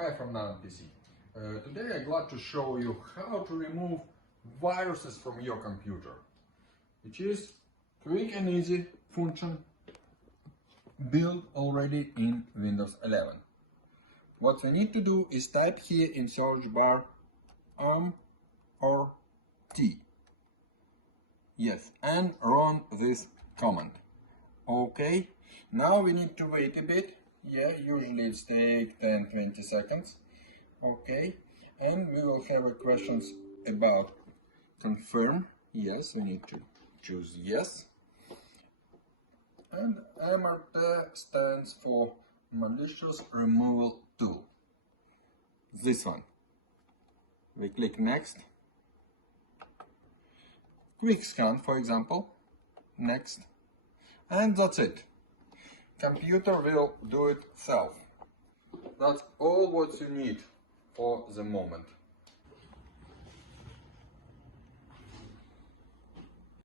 Hi from Navan PC. Today I'm glad to show you how to remove viruses from your computer, which is quick and easy function built already in Windows 11. What we need to do is type here in search bar or T. Yes, and run this command. Okay, now we need to wait a bit. Yeah, usually it's take 10-20 seconds. Okay, and we will have a questions about confirm. Yes, we need to choose yes. And MRT stands for malicious removal tool. This one. We click next. Quick scan, for example. Next. And that's it. Computer will do it itself. That's all what you need for the moment.